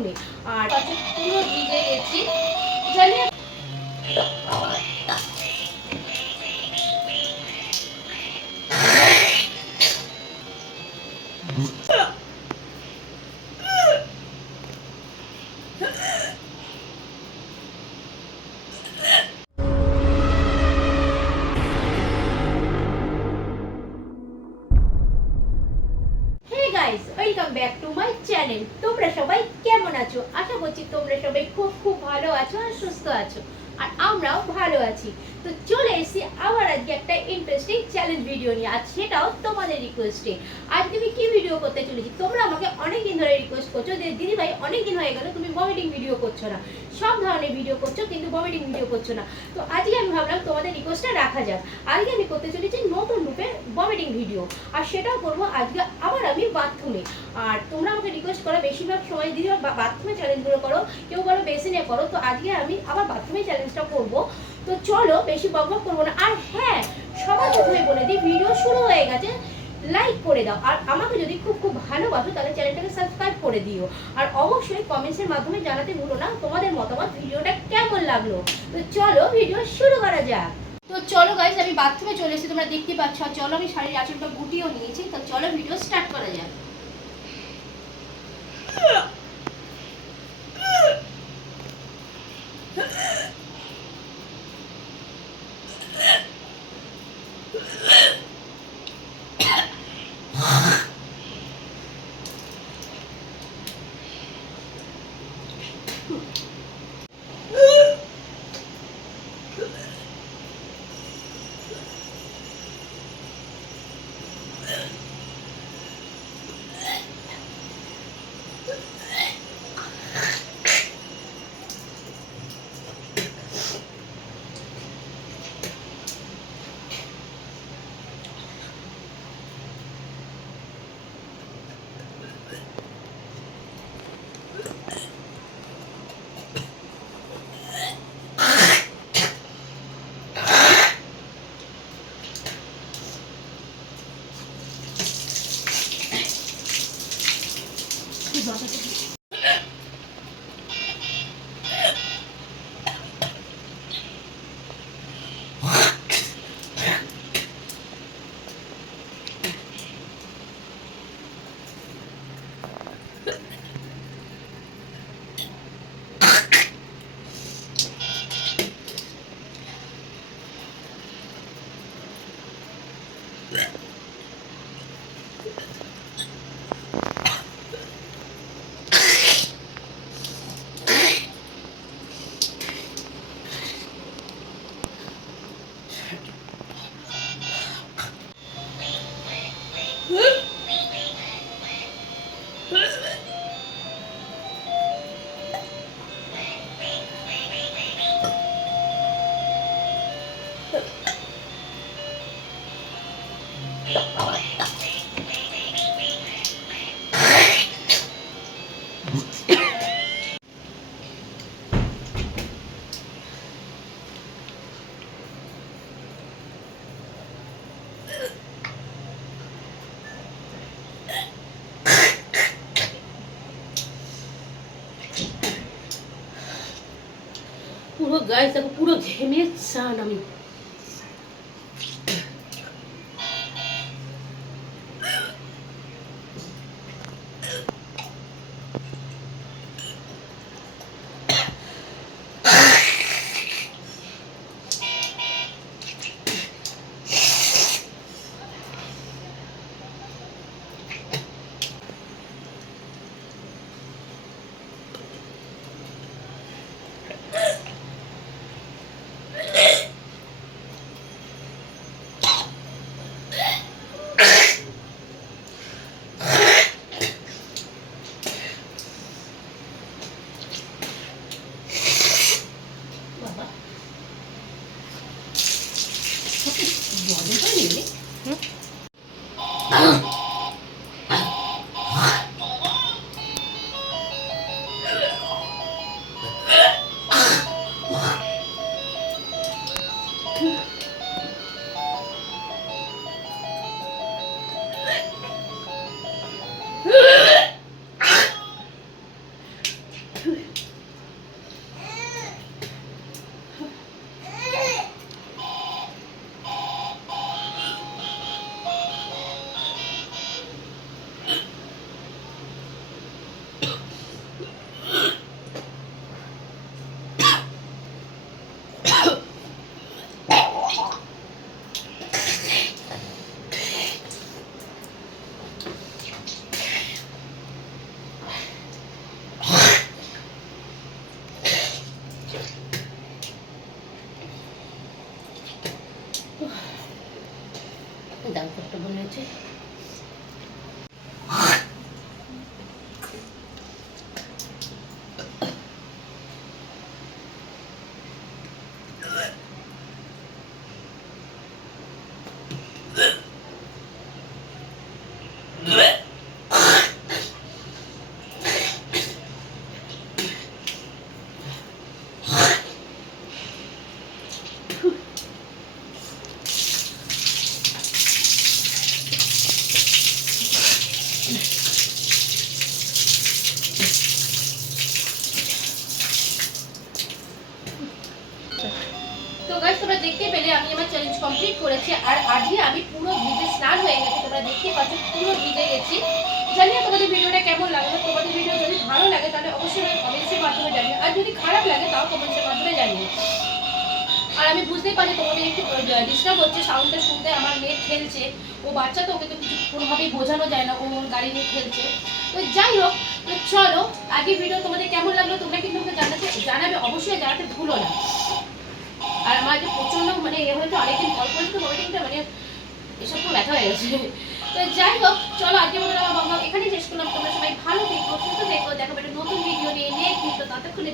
বাথরুমে। আর পুরো ভিজে গেছি, জানি welcome back to my channel. তোমরা সবাই কেমন আছো? আশা করছি তোমরা সবাই খুব খুব ভালো আছো আর সুস্থ আছো, আর আমরাও ভালো আছি। তো চলে এসেছি আবার আজকে একটা ইন্টারেস্টিং চ্যালেঞ্জ ভিডিও নিয়ে, আর সেটাও তোমাদের রিকোয়েস্টে। আজকে আমি কি ভিডিও করতে চলেছি, তোমরা আমাকে অনেক দিন ধরে রিকোয়েস্ট করছো যে দিদি ভাই অনেক দিন হয়ে গেল তুমি ভমিটিং ভিডিও করছো না, সব ধরনের ভিডিও করছো কিন্তু ভমিটিং ভিডিও করছো না। তো আজকে আমি ভাবলাম তোমাদের রিকোয়েস্টটা রাখা যাক। আজকে আমি করতে চলেছি নতুন রূপে ভমিটিং ভিডিও, আর সেটাও করবো আজকে আবার আমি বাথরুমে। আর তোমরা আমাকে রিকোয়েস্ট করো বেশিরভাগ সময় দিদি বাথরুমে চ্যালেঞ্জগুলো করো, কেউ বলো বেসিনে করো, তো আজকে আমি আবার বাথরুমে চ্যালেঞ্জটা করবো। তো চলো বেশি বকবক করবো না। আর হ্যাঁ, সবার প্রথমে বলে দিই ভিডিও শুরু হয়ে গেছে, লাইক করে দাও। আর আমাকে যদি খুব খুব ভালোবাসো তাহলে চ্যানেলটাকে সাবস্ক্রাইব করে দিও। আর অবশ্যই কমেন্টসের মাধ্যমে জানাতে ভুলো না তোমাদের মতামত, ভিডিওটা কেমন লাগলো। তো চলো ভিডিও শুরু করা যাক। তো চলো গাইস, আমি বাথরুমে চলে এসেছি, তোমরা দেখতে পাচ্ছ। আর চলো আমি শাড়ির আঁচলটা গুটিয়েও নিয়েছি। তো চলো ভিডিও স্টার্ট করা যাক। পুরো গাইস দেখো, পুরো ঘেমে চান আমি। দেখতে পেলে আমি আমার চ্যালেঞ্জ কমপ্লিট করেছি। আর আজকে আমি পুরো ভিজে স্নান হয়ে গেছে, তোমরা দেখতে পাচ্ছ পুরো ভিজে গেছি। জানি না তোমাদের ভিডিওটা কেমন লাগলো। তোমাদের ভিডিও যদি ভালো লাগে তাহলে অবশ্যই কমেন্টসের মাধ্যমে জানিও, আর যদি খারাপ লাগে তাও কমেন্টসের মাধ্যমে জানিও। আর আমি বুঝতেই পারি তোমাদের একটু ডিস্টার্ব হচ্ছে সাউন্ডটা শুনতে। আমার মেয়ে খেলছে, ও বাচ্চা তো, ওকে তো কিছু কোনোভাবেই বোঝানো যায় না, ও গাড়ি নিয়ে খেলছে। তো যাই হোক, তো চলো আগে ভিডিও তোমাদের কেমন লাগলো তোমরা কিন্তু আমাকে জানাবে অবশ্যই, জানাতে ভুলো না। আর আমার যে প্রচন্ড মানে এ হয়তো অনেকদিন কল করেছি তো মোবাইলটা মানে এসব তো ব্যথা হয়ে গেছে। তো যাই হোক, চলো আজকে মতো আমার বাবা এখানে শেষ করলাম। তোমরা সবাই ভালো থেকো, সুস্থ থেকো, দেখো একটা নতুন ভিডিও নিয়ে নেক্সট। ততক্ষণে